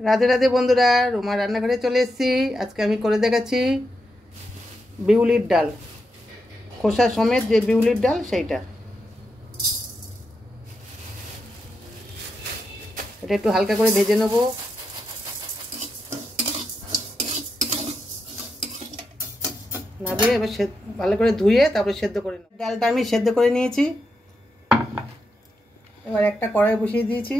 রাধে রাধে বন্ধুরা, রুমার রান্নাঘরে চলে এসেছি। আজকে আমি করে দেখাচ্ছি বিউলির ডাল, খোসা সমেত যে বিউলির ডাল সেইটা। এটা একটু হালকা করে ভেজে নেব। না দিয়ে এবার ভালো করে ধুয়ে তারপরে সেদ্ধ করে নেব। ডালটা আমি সেদ্ধ করে নিয়েছি। এবার একটা কড়াই বসিয়ে দিয়েছি।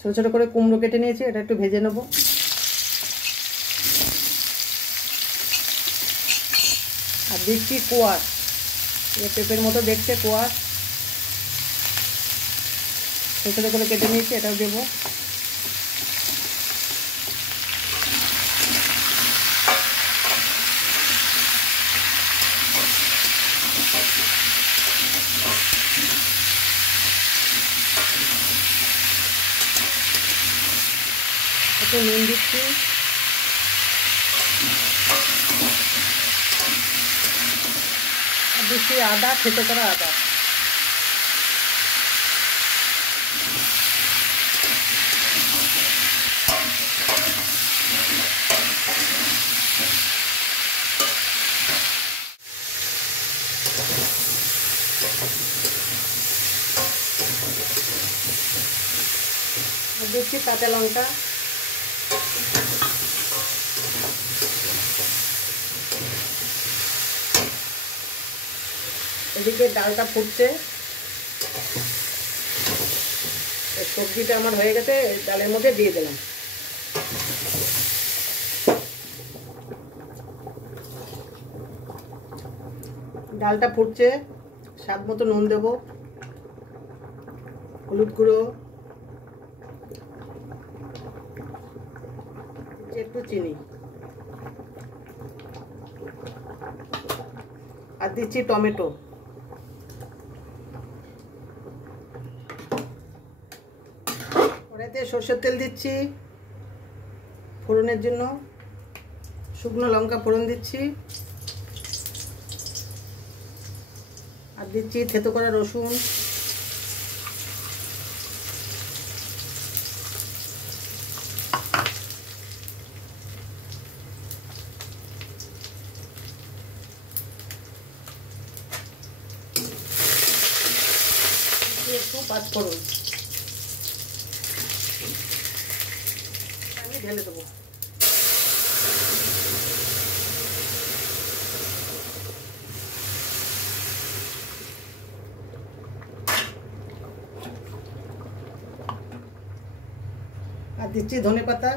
ছোটো ছোটো করে কুমড়ো কেটে নিয়েছি, এটা একটু ভেজে নেব। আর দিচ্ছি কোয়াশ, পেঁপের মতো দেখতে কোয়াশ, ছোটো ছোটো করে কেটে নিয়েছি, এটাও দেবো। একটু নুন দিচ্ছি, আর দিচ্ছি আদা, থেতো করা আদা। দিচ্ছি কাঁচা লঙ্কা। এদিকে ডালটা ফুটছে, সবজিটা আমার হয়ে গেছে, ডালের মধ্যে দিয়ে দিলাম। ডালটা ফুটছে, স্বাদ মতো নুন দেবো, হলুদ গুঁড়ো, একটু চিনি, আর দিচ্ছি টমেটো। কড়াইতে সরষের তেল দিচ্ছি ফোড়নের জন্য, শুকনো লঙ্কা ফোড়ন দিচ্ছি, আর দিচ্ছি থেতো করা রসুন, একটু পাঁচফোড়ন আমি ঢেলে দেবো। আর দিচ্ছি ধনে পাতা,